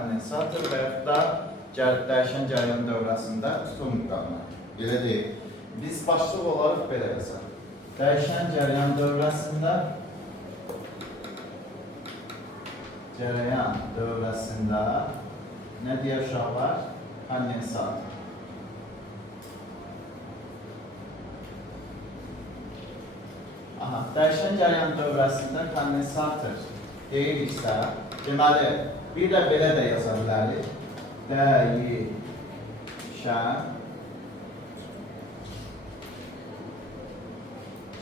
kondensator və yaxud da dəyişən cəryan dövrəsində tutum müqaviməti. Belə deyil. Biz başlıq olaraq belə yazaq. Dəyişən cəryan dövrəsində nə deyək uşaqlar? Kondensator. Dəyişən cəryan dövrəsində kondensator deyiriksə, deməli, bir də belə də yaza bilərik. Dəyişən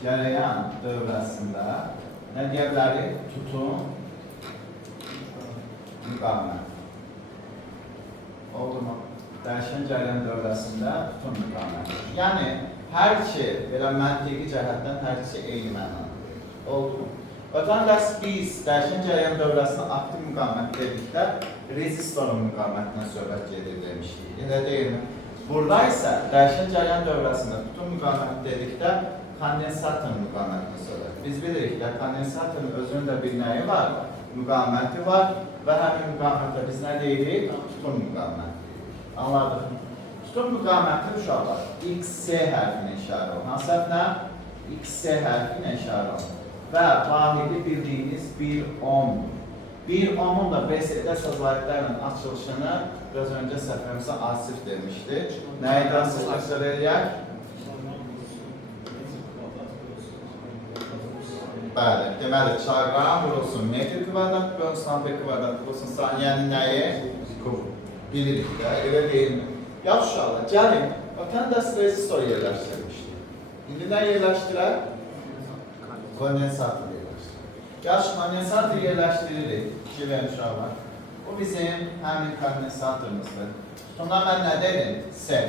cəryan dövrəsində nə deyə bilərik? Tutum müqavimət. Oldu mu? Dəyişən cəryan dövrəsində tutum müqavimət. Yəni, hər iki, belə məntiqi cəhətdən hər iki eyni mənadır. Oldu mu? Ötən dərs biz dəyişən cəryan dövrəsində aktiv müqavimət dedikdə rezistorun müqavimətindən söhbət gedir demişdik. Elə deyilmi? Burada isə dəyişən cəryan dövrəsində tutum müqaviməti dedikdə kondensatorun müqavimətindən söhbət. Biz bilirik ki, kondensatorun özünün də bir nəyi var? Müqaviməti var və həmin müqavimətə biz nə deyirik? Tutum müqaviməti. Anladıq mı? Tutum müqaviməti uşaqlar XC hərfinə işarə olun. Hansı hərfinə? XC hərfinə işarə olun. Və vahidi bildiyiniz 1 ohm. 1 ohmun da BSD sazayətlərinin açılışını biraz öncə səhvimizə asif demişdi. Nəyi də asif təsvir edək? Bəli, deməli, çarqan vurulsun metr kvadrat, bölünsün amper kvadrat vurulsun saniyənin nəyi? Kub. Bilirik də, elə deyilmi? Yaxşı uşaqlar, gəlin, ötən dərs rezistor yerləşdirmişdik. İndi nə yerləşdirək? Kondensator yerləşdirir. Yaxşı, kondensator yerləşdiririk. Fikirləyin uşaqlar. Bu bizim həmin kondensatorumuzdur. Sonra mən nə dedim? S.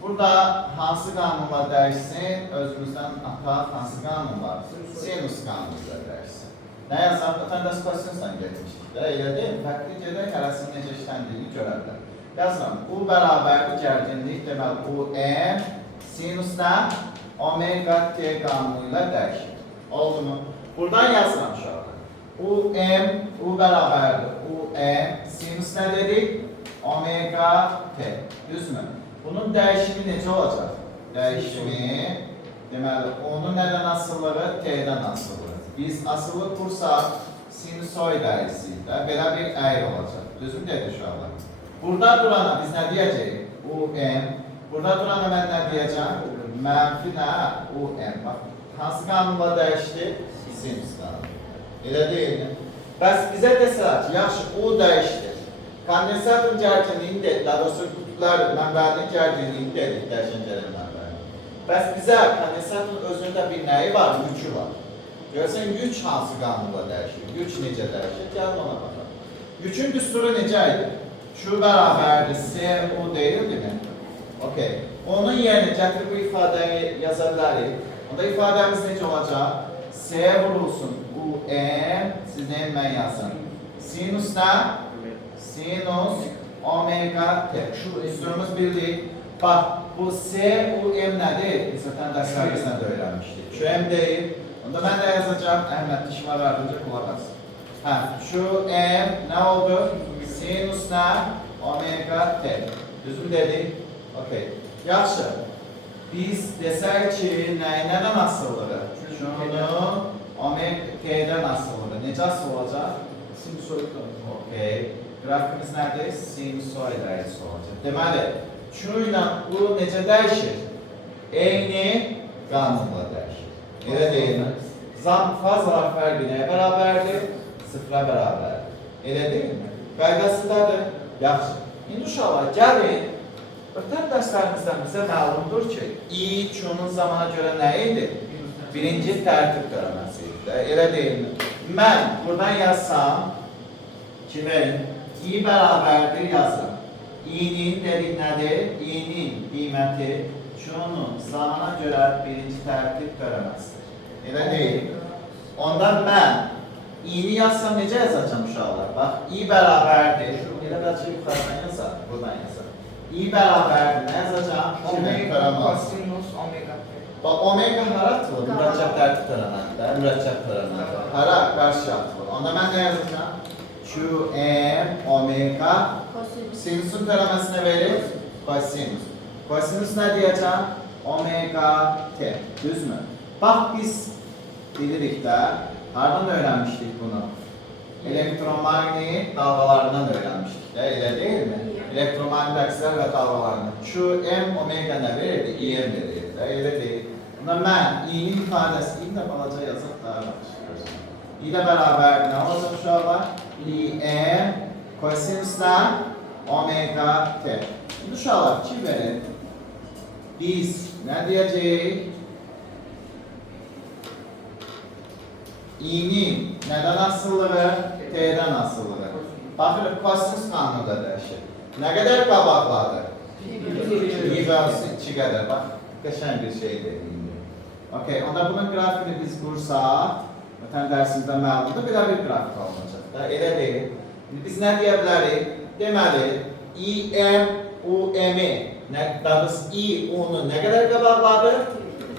Burada hansı qanunla dəyişsin? Özümüzdən ataq hansı qanunlar? Sinus qanunla dəyişsin. Nə yazaq? Ötən dərs kosinusdan getmişdik. Elə deyil, fərqli gedək, hərəsinin necə işləndiyini görərlər. Yazıram, U bərabərdir gərginlik, deməli, U-M sinusla omega T qanunu ilə dəyişir. Oldu mu? Buradan yazıram uşaqlar. U-M, U bərabərdir, U-M sinus nə dedik? Omega T. Düzmü? Bunun dəyişimi necə olacaq? Dəyişimi, deməli, onun nədən asıllığı? T'dən asıllığı. Biz asılı kursaq, sinusoid əyrisidir də, belə bir əyri olacaq. Düzmü dedi uşaqlar? Burada durana biz nə deyəcəyik? U-M. Burada durana mən nə deyəcəm? Mənfi nə? U-M. Bax, hansı qanunla dəyişdi? Sinus qanunu. Elə deyilmi? Bəs bizə desələr ki, yaxşı, U dəyişdir. Kondensatorun gərginliyini dedik, daha doğrusu mənbənin gərginliyini dedik, dəyişən gələn mənbənin. Bəs bizə kondensatorun özündə bir nəyi var? Yükü var. Görürsən, yük hansı qanunla dəyişir? Yük necə dəyişir? Gəlin ona baxaq. Yükün düsturu necə idi? Q bərabərdir, C, U deyildi mi? Okey. Onun yerinə gətirib bu ifadəni yaza bilərik. Onda ifadəmiz necə olacaq? C vurulsun, U-M, siz neyin mən yazın? Sinus nə? Sinus omega T. Şu üstünümüz bildik. Bax, bu C, U-M nədir? Biz ötən dərslərimizdən də öyrənmişdik. Q-M deyil. Onda mən də yazacağım, Əhməd dişimə verdincə qulaq asın. Şu M nə oldu? Sinus nə? Omega T. Düzmü dedik? Okey. Yaxşı. Biz desək ki, nədən asıllığı? Şunun omega T'dən asıllığı. Necə asıl olacaq? Sinusoid. Okey. Qrafikimiz nədir? Sinusoid əyrisi olacaq. Deməli, Q ilə U necə dəyişir? Eyni qanunla dəyişir. Elə deyilmi? Fazalar fərqi nəyə bərabərdir? Sıfıra bərabərdir. Elə deyilmi? Qaydasındadır. Yaxşı. İndi uşaqlar, gəlin. Ötən dərslərimizdən bizə məlumdur ki, I, Q-nun zamana görə nə idi? Birinci tərtib törəməsi idi. Elə deyilmi? Mən buradan yazsam, kimi? I bərabərdir yazım. I-nin dedik nədir? I-nin qiyməti Q-nun zamana görə birinci tərtib törəməsidir. Elə deyil. Ondan mən i-ni yazsam necə yazacağım uşaqlar? Bax, i bərabərdir. Elə bəlkə yuxarıdan yazar, buradan yazar. I bərabərdir, nə yazacağım? Omega sinus omega T. Bax, omega hara atılır? Mürəccəb tərtib törəməndə, mürəccəb törəməndə. Hara qarşı atılır? Onda mən nə yazacağım? QM omega sinusun törəməsinə verir kosinus. Kosinus nə deyəcəm? Omega t. Düzmü? Bax biz bilirik də, hardan öyrənmişdik bunu? Elektromagnet dalgalarından öyrənmişdik də, elə deyilmi? Elektromagnet əkslər və dalgalarını. QM omega nə verirdi? İM verirdi də, elə deyil. Bunda mən i'nin ifadəsi, i də balaca yazıq daha yaxşı. i də bərabər nə olacaq uşaqlar? İm kosinusdan omega t. Şimdi uşaqlar ki verir? Biz nə deyəcəyik? i'nin nədən asıllığı? T'dən asıllığı. Baxırıq, kosinus qanunu da dəyişir. Nə qədər qabaqladır? i bölünsün 2 qədər. Bax, qəşəng bir şeydir. Okay, onda bunun qrafikini biz qursaq, ötən dərsimizdə məlumdur, belə bir qrafik olunacaq da, elə deyil. Biz nə deyə bilərik? Deməli, İM, UM-i, daha doğrusu I, U-nu nə qədər qabaqladır?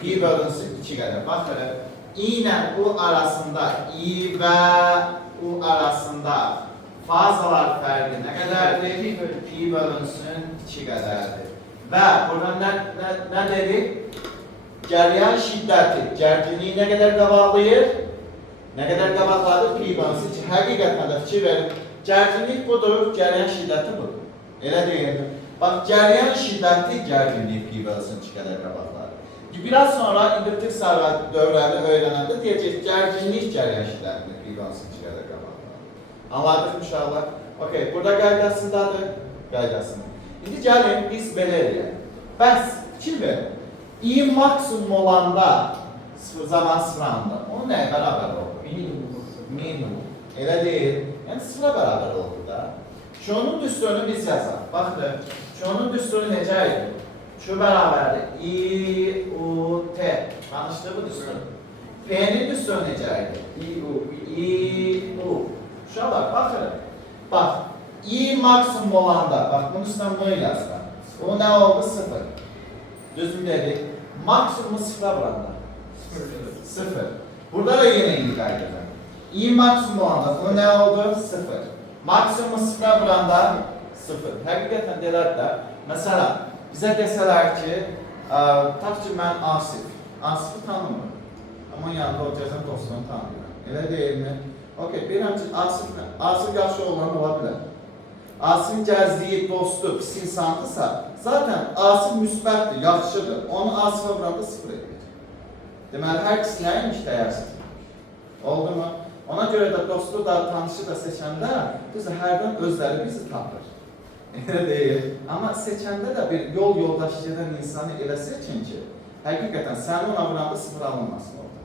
I bölünsün 2 qədər. Baxırıq, I ilə U arasında, I və U arasında fazalar fərqi nə qədərdir? I bölünsün 2 qədərdir. Və burada nə dedik? Cəryan şiddəti, gərginliyi nə qədər qabaqlayır? Nə qədər qabaqladır? Pi bölünsün 2. Həqiqətən də fikir verin. Gərginlik budur, cəryan şiddəti budur. Elə deyildir. Bax, cəryan şiddəti gərginliyi pi bölünsün 2 qədər qabaqladır. Biraz sonra induktiv sarı dövrədə öyrənəndə deyəcək, gərginlik cəryan şiddətini pi bölünsün 2 qədər qabaqladır. Anladıq inşallah. Okay, burada qaydasındadır. Qaydasında. İndi gəlin, biz belə eləyək. Bəs, fikir verin. I maksimum olanda zaman sıfıranda, o nəyə bərabər oldu? Minimum. Elə deyil. Yəni sıfıra bərabər oldu da. Q'nun düsturunu biz yazaq. Baxın, Q'nun düsturu necə idi? Q bərabərdir. I, U, T. Tanışdı bu düstur. P'nin düsturu necə idi? I, U. Uşaqlar, baxın. Bax, I maksimum olanda, bax, bunun üstündən bunu yazaq. O nə oldu? Sıfır. Düzgün dedik. Maksimumu sıfıra bıranda. Sıfır. Burada da yine iyi qaydadır. I maksimum olanda bu ne oldu? Sıfır. Maksimumu sıfıra bıranda sıfır. Həqiqətən deyilər də, məsələ, bizə desələr ki, tak ki, mən Asif. Asif'i tanımıyorum. Ama yanında olacaqsan dostunu tanımıyorum. Elə deyilmi? Okey, bilirəm ki, Asif yaxşı olan ola bilər. Asif'in gəzdiyi dostu pis insandırsa, zaten Asif müsbətdir, yaxşıdır. Onu Asif'e vuranda sıfır edir. Deməli, hər ikisi nəymiş dəyərsiz? Oldu mu? Ona görə də dostu da, tanışı da seçəndə, biz hərdən özləri bizi tapır. Elə deyil. Amma seçəndə də bir yol yoldaşı edən insanı elə seçin ki, həqiqətən səni ona vuranda sıfır alınmasın orada.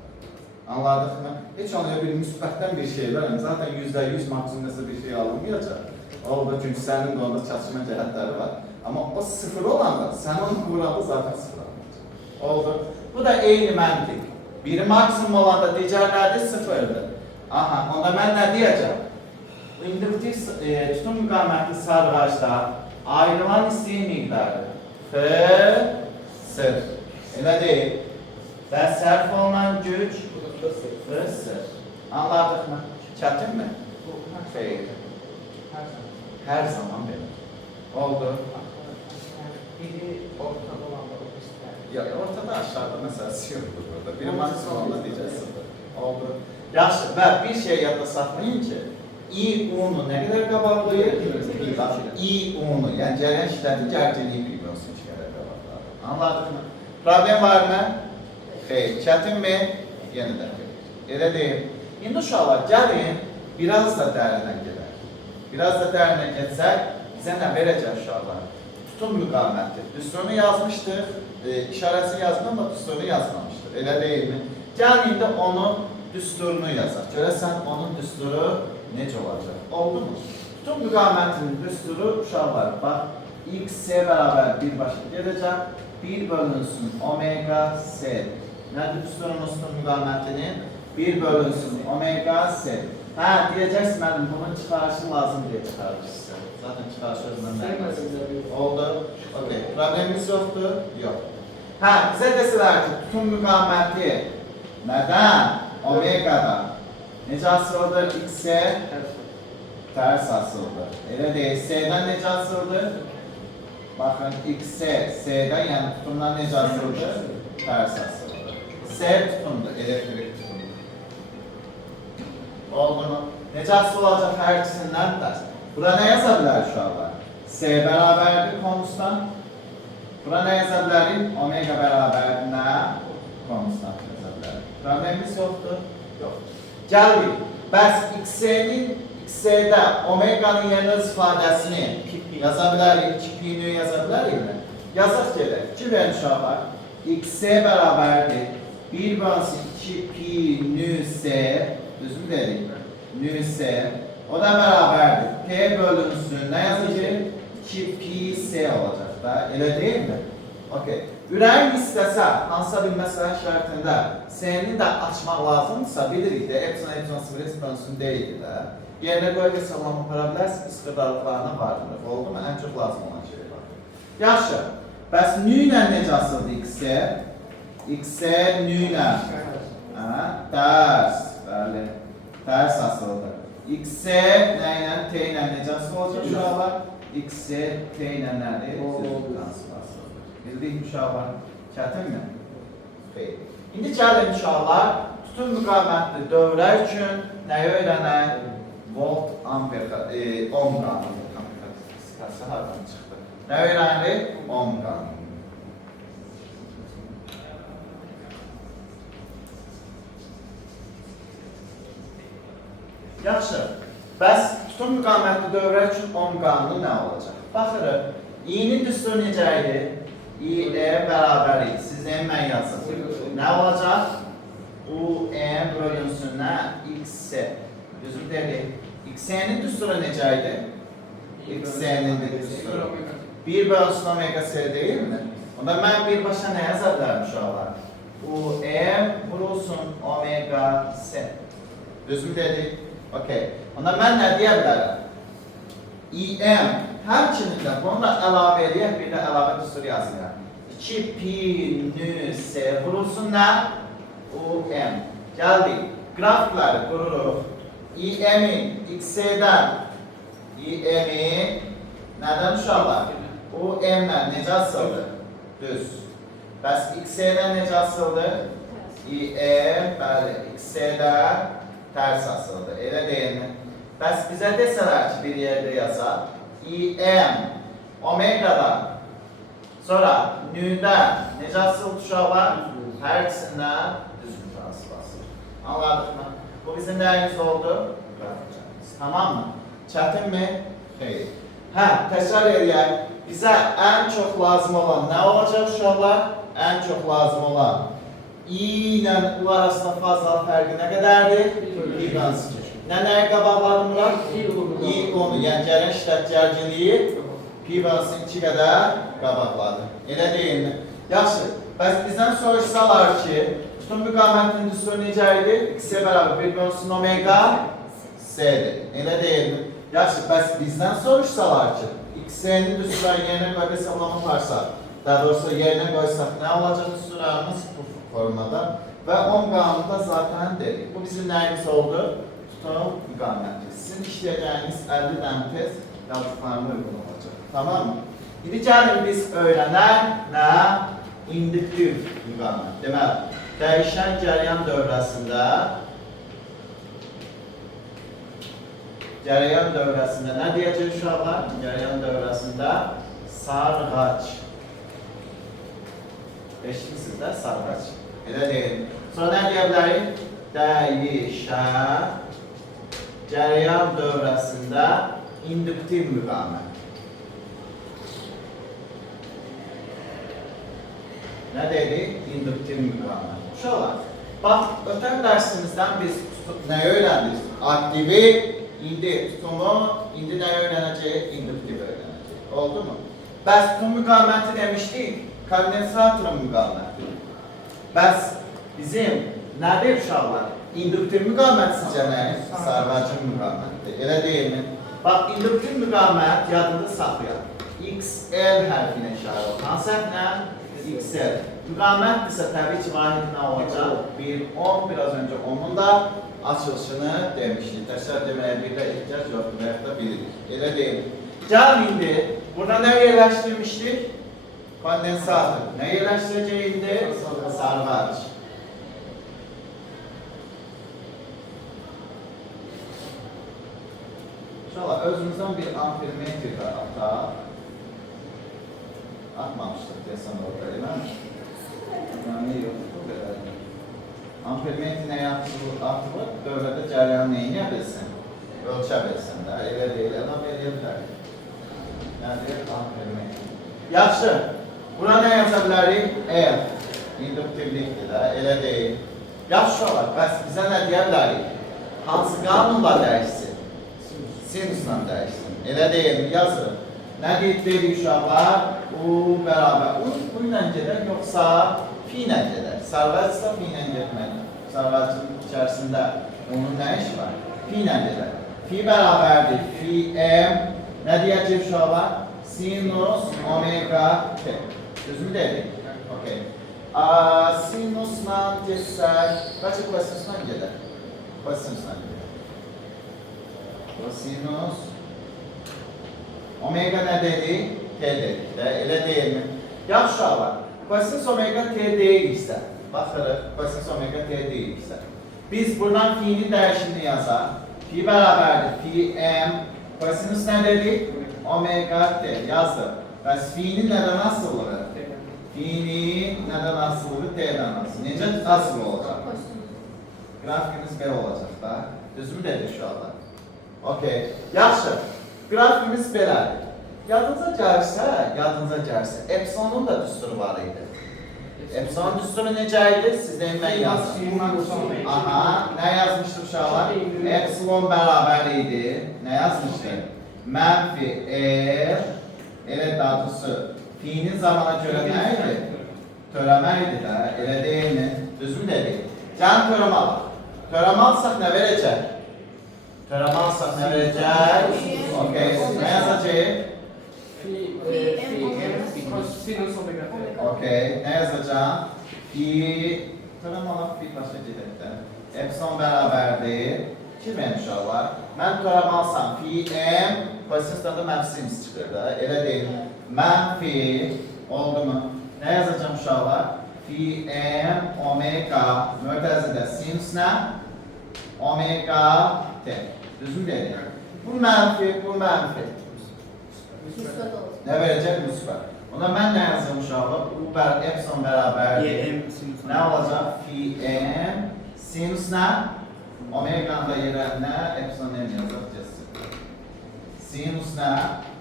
Anladıq mı? Heç onaya bir müsbətdən bir şey verəm. Zaten %100 maksimum nəsə bir şey alınmayacaq. Oldu, çünki sənin də onda çatışma cəhətləri var. Amma o sıfır olanda, sən onu vuranda zaten sıfır alınacaq. Oldu. Bu da eyni məntiq. Biri maksimum olanda digər nədir? Sıfırdır. Aha, onda mən nə deyəcəm? İnduktiv tutum müqamətli sarğacda ayrılan isteği miqdarı F-sır. Elə deyil. Və sərf olunan güc F-sır. Anladıq mı? Çətin mi? Xeyr. Hər zaman belə. Oldu. Biri ortada olanda o istər. Ya ortada aşağıda məsələsi yoxdur burada. Biri maksimum olanda deyəcək sıfır. Oldu. Yaxşı, və bir şey yadda saxlayın ki, I, U-nu nə qədər qabaqlayır? I, U-nu, yəni cəryan şiddəti gərginliyi pi bölünsün 2 qədər qabaqlayır. Anladıq mı? Problem var mı? Xeyr. Çətin mi? Yenidən gəlir. Elə deyil. İndi uşaqlar, gəlin, biraz da dərinə gedək. Biraz da dərinə getsək, bizə nə verəcək uşaqlar? Tutum müqaməti. Düsturunu yazmışdıq, işarəsini yazdım, amma düsturunu yazmamışdır. Elə deyilmi? Gəlin, indi onun düsturunu yazaq. Görəsən, onun düsturu necə olacaq? Oldu mu? Tutum müqamətinin düsturu uşaqlar, bax, x-'e bərabər birbaşa gedəcək. 1 bölünsün omega s. Nədir düsturumuz tutum müqamətinin? 1 bölünsün omega s. Hə, deyəcəksiniz, mənim bunun çıxarışı lazım deyə çıxarıcısı. Zaten çıxarışı özündən mənim. Oldu. Okay. Problemimiz yoxdur? Yox. Hə, bizə desələr ki, tutum müqaməti nədən? Omega'dan. Necə asılıdır? X-ə tərs asılıdır. Elə deyil. S-dən necə asılıdır? Baxın, X-ə, S-dən, yəni tutumdan necə asılıdır? Tərs asılıdır. S tutumdur, elektrik tutumdur. Oldu mu? Necə asılı olacaq hər ikisindən tərs? Bura nə yaza bilər uşaqlar? S bərabərdir konustan. Bura nə yaza bilərik? Omega bərabərdir nə? Konstant yaza bilərik. Problemimiz yoxdur? Yox. Gəldik. Bəs X-də omeganın yeni öz ifadəsini yaza bilərik, 2pi-ni yaza bilərikmi? Yazaq gedək. 2 verin uşaqlar. X-ə bərabərdir. 1 bölünsün 2pi-nü-s, düzmü dedik? Nü-s. O da bərabərdir. P bölünsün. Nə yazacaq? 2pi-s olacaq da. Elə deyilmi? Okey. Ürəyin istəsə, hansısa bir məsələ şərtində S-ni də açmaq lazımdırsa, bilirik də, epsilon 0 bölünsün deyildi də. Yerinə qoy hesablamı apara bilərsiniz, istiqralıqlarına vardır. Oldu mu? Ən çox lazım olan şey var. Yaxşı. Bəs nü ilə necə asıldı X-ə? X-ə nü ilə. Dərs. Bəli. Dərs asıldı. X-ə nə ilə, T ilə necə asılı olacaq uşaqlar? X-ə T ilə nədir? Bildik uşaqlar. Çətinmi? Xeyr. İndi gəlin uşaqlar, tutum müqamətli dövrə üçün nəyi öyrənək? Volt, amper, ohm qanunu. Qıskası hardan çıxdı? Nə öyrənirik? Ohm qanunu. Yaxşı. Bəs tutum müqamətli dövrə üçün ohm qanunu nə olacaq? Baxırıq. İ'nin düsturu necə idi? İ'e bərabər idi. Siz mən yazın. Nə olacaq? U, M bölünsün nə? X-ə. Düzüm dedik. X-ənin düsturu necə idi? X-ənin düsturu. 1 bölünsün omega S deyilmi? Onda mən birbaşa nə yaza bilərəm uşaqlar? U, M vurulsun omega S. Düzüm dedik. Okey. Onda mən nə deyə bilərəm? İM həmçinin də bunu da əlavə edək, bir də əlavə düsturu yazıyaq. 2pi-nü-s vurulsun nə? U-M. Gəldik. Qrafikləri qururuq. İM-in X-dən nədən uşaqlar? U-M-lə necə asıldı? Düz. Bəs X-dən necə asıldı? İM, bəli, X-dən tərs asıldı. Elə deyilmi? Bəs bizə desələr ki, bir yerdə yazaq, İM omegadan, sonra nüdən necə asıldı uşaqlar? Hər ikisindən düzgün transfer asılır. Anladıq mı? Bu bizim nəyimiz oldu? Tamam mı? Çətinmi? Xeyr. Təkrar edək. Bizə ən çox lazım olan nə olacaq uşaqlar? Ən çox lazım olan İ ilə U arasında fazla fərqi nə qədərdir? 1/2. Nəyə qabaqladım Murad? İ onu, yəni gələn işlət gərginliyi pi/2 qədər qabaqladı. Elə deyilmi? Yaxşı, bəs bizdən soruşsalar ki, tutum müqamətinin düsturu necə idi? X-ə bərabər 1/2 omega S-dir. Elə deyilmi? Yaxşı, bəs bizdən soruşsalar ki, X-ənin düsturları yerinə qoyub hesablamaq varsa, daha doğrusu yerinə qoysaq nə olacaq düsturlarımız bu formada və ohm qanunu da zaten dedik. Bu bizim nəyimiz oldu? Tutum müqaməti. Sizin işləyəcəyiniz 50 dən tez yazdıqlarına uyğun olacaq. Tamam mı? İndi gəlin biz öyrənək nə? İnduktiv müqamət. Deməli, dəyişən cəryan dövrəsində nə deyəcək uşaqlar? Cəryan dövrəsində sarğac. Eşitmişsiniz də sarğac. Elə deyil. Sonra nə deyə bilərik? Dəyişən cəryan dövrəsində induktiv müqamət. Nə dedik? İnduktiv müqamət. Uşaqlar, bax, ötən dərsimizdən biz nəyi öyrəndik? Aktivi, indi tutumu, indi nəyi öyrənəcək? İnduktiv öyrənəcək. Oldu mu? Bəs tutum müqaməti demişdik, kondensatorun müqaməti. Bəs bizim nədir uşaqlar? İnduktiv müqamət sizcə nə? Sarğacın müqamətidir. Elə deyilmi? Bax, induktiv müqamət yadında saxlayaq. XL hərfinə işarə olun. Hansı hərflə? XL. Müqamətdirsə təbii ki, vahid nə olacaq? 1, 10, biraz öncə onun da açılışını demişdik. Təkrar deməyə bir də ehtiyac yoxdur, və yaxud da bilirik. Elə deyil. Gəlin indi, burada nə yerləşdirmişdik? Kondensator. Nə yerləşdirəcək indi? Sarğac. İnşallah özümüzdən bir ampermetr də ataq. Atmamışdıq desən orada, elə mi? Yəni yox, bu qədər. Ampermetr nəyə atılır? Dövrədə cərəyanı neyə bilsin? Ölçə bilsin də, elə deyil, elə belə bilərik. Nədir? Ampermetr. Yaxşı, bura nə yaza bilərik? F. İnduktivlikdir də, elə deyil. Yaxşı olar, bəs bizə nə deyə bilərik? Hansı qanunla dəyişsin? Sinusla dəyişsin. Elə deyil, yazırıq. Nə deyirik uşaqlar? U bərabər. U ilə gedər, yoxsa fi ilə gedər. Sarğacsa fi ilə getməli. Sarğacın içərisində onun nə işi var? Fi ilə gedər. Fi bərabərdir. Fi m. Nə deyəcək uşaqlar? Sinus omega t. Düzmü dedik? Okay. Sinusla getsək, bəlkə kosinusla gedər. Kosinusla gedər. Kosinus omega nə dedik? T dedik də, elə deyilmi? Yaxşı uşaqlar, kosinus omega t deyilsə, baxırıq, kosinus omega t deyilsə, biz buradan fi'nin dəyişimini yazaq. Fi bərabərdir, fi m, kosinus nə dedik? Omega t yazdım. Bəs fi'nin nədən asıllığı? Fi'nin nədən asıllığı? T'dən asıllığı. Necə asılı olacaq? Grafikimiz belə olacaq da. Düzmü dedik şu anda? Okey. Yaxşı. Grafikimiz belədir. Yadınıza gəlsə, epsilonun da düsturu var idi. Epsilonun düsturu necə idi? Sizdən mən yazdım. Aha, nə yazmışdı uşaqlar? Epsilon bərabər idi. Nə yazmışdı? Mənfi R, elə daha doğrusu, fi'nin zamana görə nə idi? Törəmə idi də, elə deyilmi? Düzmü dedik? Gəlin törəmə alaq. Törəmə alsaq nə verəcək? Törəmə alsaq nə verəcək? Okey, nə yazacaq? Okey, nə yazacaq? Fi, törəmə alaq, fi başa gedək də. Epsilon bərabərdir. Bilməyəm uşaqlar. Mən törəmə alsam, fi m, kosinusdan da mənfi sinus çıxır da, elə deyil. Mənfi, oldu mu? Nə yazacağım uşaqlar? Fi m, omega, mötəzidə sinus nə? Omega t. Düzmü dedik? Bu mənfi, bu mənfi. Nə verəcək? Müsbət. Ona mən nə yazdım uşaqlar? U epsilon bərabərdir. Nə olacaq? Fi m, sinus nə? Omega'nın da yerə nə? Epsilon m yazacaqız. Sinus nə?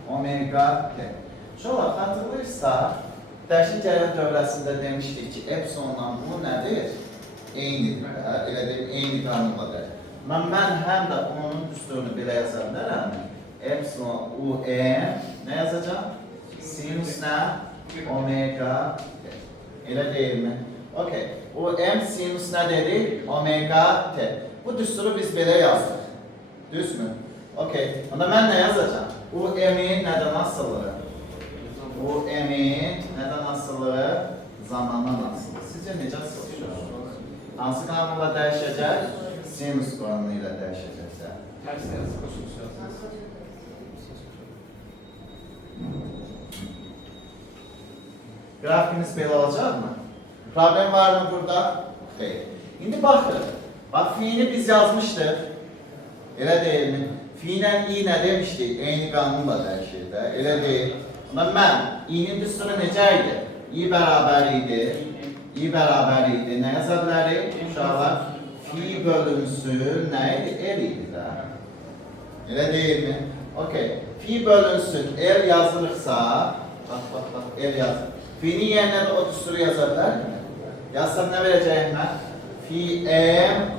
Omega t. Uşaqlar, xatırlayırsa, dəyişik cərəyan dövrəsində demişdik ki, epsilonla bu nədir? Eynidir. Elə deyil, eyni qanunladır. Mən həm də onun düsturunu belə yaza bilərəm. Epsilon u m nə yazacaq? Sinus nə? Omega t. Elə deyilmi? Okey. U m sinus nə dedik? Omega t. Bu düsturu biz belə yazdıq. Düzmü? Okey. Onda mən nə yazacağım? U m-in nədən asılığı? U m-in nədən asılığı? Zamandan asılığı. Sizcə necə asılığı? Hansı qanunla dəyişəcək? Sinus qanunu ilə dəyişəcəksə. Grafikimiz belə olacaqmı? Problem var mı burada? Xeyr. İndi baxın. Bax, fi'ni biz yazmışdıq. Elə deyilmi? Fi ilə i nə demişdik? Eyni qanunla dəyişir də. Elə deyil. Amma mən, i'nin düsturu necə idi? I bərabər idi. I bərabər idi. Nə yaza bilərik? Uşaqlar, fi bölünsün nə idi? L idi də. Elə deyilmi? Okey. Fi bölünsün L yazılırsa, bax, L yazılır. Fi'nin yerinə də o düsturu yaza bilərmi? Yazsam nə verəcəyim mən? Fi m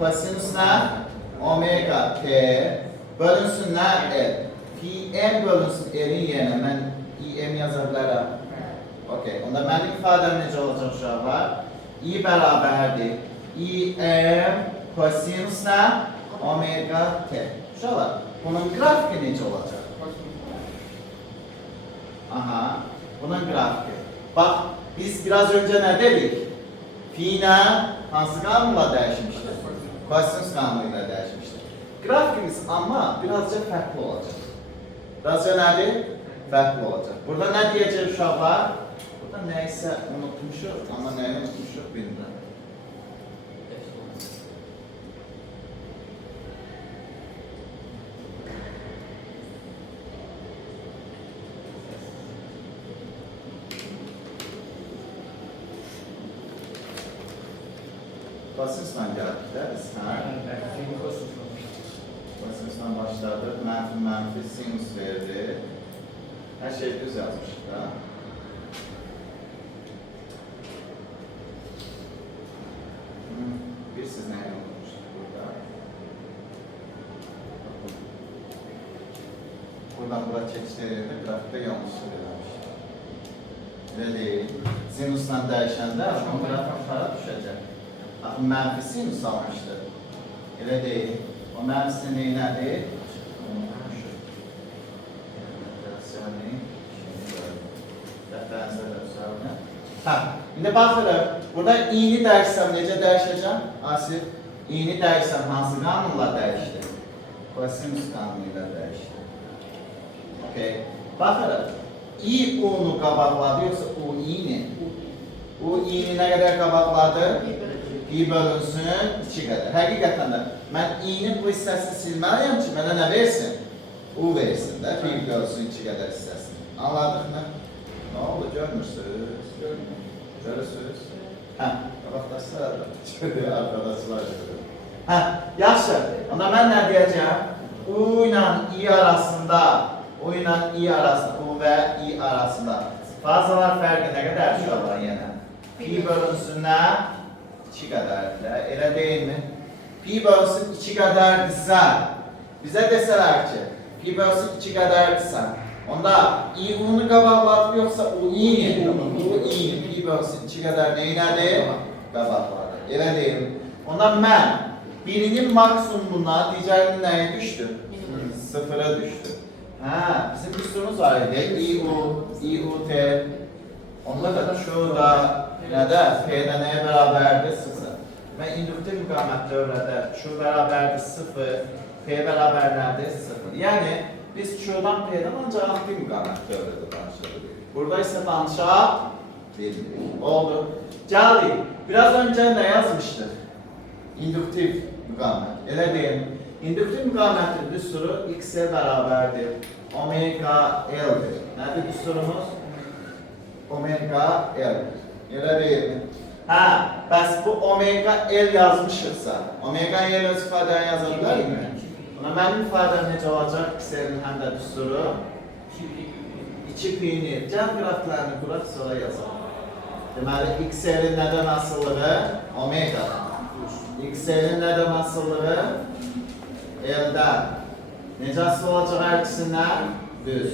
kosinus nə? Omega t bölünsün nə? L. Fi m bölünsün L'in yerinə mən i m yaza bilərəm. Okey. Onda mənim ifadəm necə olacaq uşaqlar? I bərabərdir. I m kosinus nə? Omega t. Uşaqlar, bunun qrafiki necə olacaq? Aha, bunun qrafiki. Bax, biz biraz öncə nə dedik? Fi nə? Hansı qanunla dəyişmişdir? Kosinus qanunu ilə dəyişmişdir. Qrafikimiz amma birazca fərqli olacaq. Birazca nədir? Fərqli olacaq. Burada nə deyəcək uşaqlar? Burada nəysə unutmuşuq, amma nəyi unutmuşuq bilmirəm. Kosinusla gəldik də biz, hə? Kosinusla başladıq, mənfi sinus verdi. Hər şey düz yazmışıq da. Bir siz nəyə unutmuştuk burada? Buradan bura keçdiyində qrafikdə yanlışlıq eləmişdik. Elə deyil. Sinusla dəyişəndə o qrafik para düşəcək. Axı mənfi sinus almışdır. Elə deyil. O mənfisi neynədir? Dəftərinizdə də düzəldə. Hə, indi baxırıq. Burada i'ni dəyişsəm necə dəyişəcəm? Asif, i'ni dəyişsəm hansı qanunla dəyişdi? Kosinus qanunu ilə dəyişdi. Okay. Baxırıq. i u'nu qabaqladı, yoxsa u i'ni? U i'ni nə qədər qabaqladı? I bölünsün 2 qədər. Həqiqətən də mən i'nin bu hissəsini silməliyəm ki, mənə nə versin? U versin də, i bölünsün 2 qədər hissəsini. Anladıq mı? Nə oldu? Görmürsünüz? Görürsünüz? Hə, qabaqdaşlar da. Arkadaşlar görür. Hə, yaxşı. Onda mən nə deyəcəm? U ilə i arasında, U ilə i arasında, U və i arasında fazalar fərqi nə qədər uşaqlar yenə? Pi bölünsün nə? 2 qədərdir, elə deyilmi? Pi bölünsün 2 qədərdirsə, bizə desələr ki, pi bölünsün 2 qədərdirsə, onda i u'nu qabaqladı, yoxsa u i'ni? U i'ni, pi bölünsün 2 qədər neynədir? Qabaqladı, elə deyilmi? Onda mən birinin maksimumuna, digərinin nəyə düşdü? Sıfıra düşdü. Hə, bizim üstümüz var idi, i u, t. Onda da şurada nədə? P-də nəyə bərabərdir? 0. Və induktiv müqamət dövrədə şu bərabərdir 0, P bərabərlərdir 0. Yəni, biz şuradan P-dən ancaq aktiv müqamət dövrədə danışabilirik. Burada isə danışa bilmirik. Oldu. Gəlik, biraz öncə nə yazmışdır? İnduktiv müqamət. Elə deyim, induktiv müqamətin düsturu x-ə bərabərdir. Omega L'dir. Nədir düsturumuz? Omega L'dir. Elə deyilmi? Hə, bəs bu omega L yazmışıqsa, omega L öz ifadəni yaza bilərikmi? Buna mənim ifadəm necə olacaq? X-in həm də düsturu 2 pi-ni, cəm qrafiklərini quraq, sonra yazalım. Deməli, x-in nədən asıllığı? Omega. X-in nədən asıllığı? L-dən. Necə asılı olacaq hər ikisindən? Düz.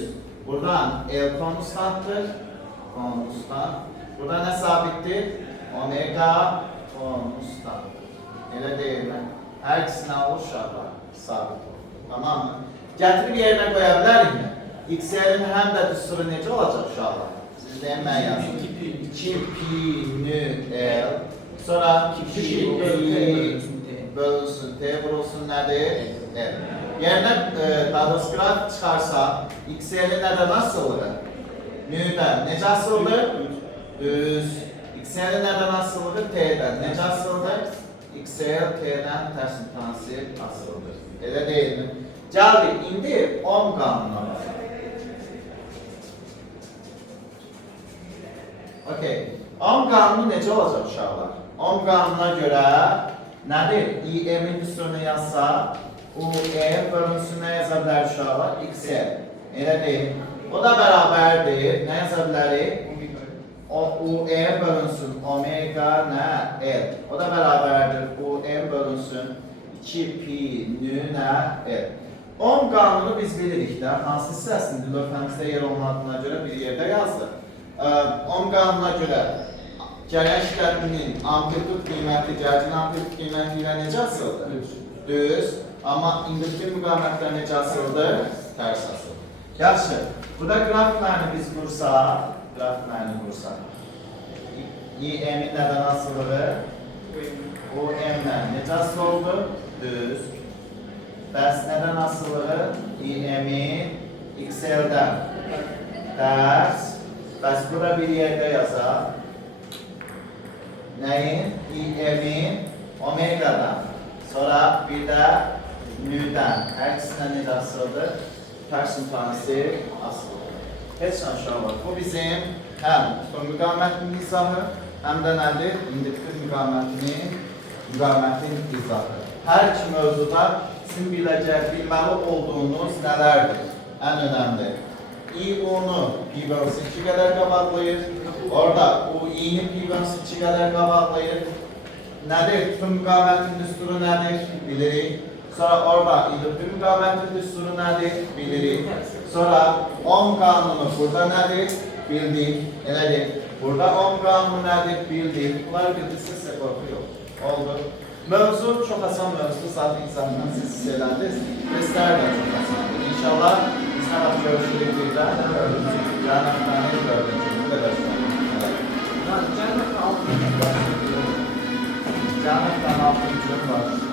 Buradan L konstantdır. Konstant. Burada nə sabitdir? Omega konstantdır. Elə deyilmi? Hər ikisini alır uşaqlar. Sabit olur. Tamam mı? Gətirib yerinə qoya bilərikmi? X-in həm də düsturu necə olacaq uşaqlar? Siz deyin, mən yazın. 2 pi nü L. Sonra 2 pi bölünsün T vurulsun nədir? L. Yerinə qadroskrat çıxarsa, X-in nədən asılır? Nüdən. Necə asıldır? Düz. X-in nədən asıldır? T'dən. Necə asıldır? X-in T'dən tərs mütənsib asıldır. Elə deyilmi? Gəldik, indi Ohm qanununa baxaq. Okay. Ohm qanunu necə olacaq uşaqlar? Ohm qanununa görə nədir? İ-min düsturunu yazsa, U-M bölünsün nə yaza bilər uşaqlar? X-in. Elə deyil. O da bərabərdir. Nə yaza bilərik? U-M bölünsün omega nə? L. O da bərabərdir. U-M bölünsün 2 pi nü nə? L. Ohm qanunu biz bilirik də. Hansı hissəsində lövhəmizdə yer olmadığına görə bir yerdə yazdıq. Ohm qanununa görə gələn şiddətinin amplitud qiyməti, gərgin amplitud qiyməti ilə necə asıldır? Düz. Amma induktiv müqamətlər necə asıldır? Tərs asıldır. Yaxşı, burada qrafiklərini biz qursaq, I-min nədən asılıdır? o m'dən necə asılı oldu? Düz. Bəs nədən asılıdır? İ-m'in xl-dən. Tərs. Bəs bura bir yerdə yazar. Nəyin? İ-m'in omega-dan. Sonra bir də nü-dən. Hər ikisindən necə asılıdır? Tərs mütanisi asılıdır. Heç aşağı var. Bu bizim həm tutum müqamətinin izahı, həm də nədir? İnduktiv müqamətin izahı. Hər iki mövzuda sizin bilməli olduğunuz nələrdir? Ən önəmli. I-U-nu P-bölüsü 2 qədər qabaqlayır. Orada U-i-ni P-bölüsü 2 qədər qabaqlayır. Nədir? Tutum müqamətin düsturu nədir? Bilirik. Sonra orada induktiv müqamətin düsturu nədir? Bilirik. Sonra Ohm qanunu burada nədir? Bildik. Elədir. Burada Ohm qanunu nədir? Bildik. Bunları bildirsə sizə qorxu yox. Oldu. Mövzu çox asan mövzu. Zaten izahından siz elədiniz. Testlər də çox asandır. İnşallah biz nə vaxt görüşürük birdə. Cənətdən gördük. Bu qədər sonra. Cənətdən 6. Cənətdən 6. var.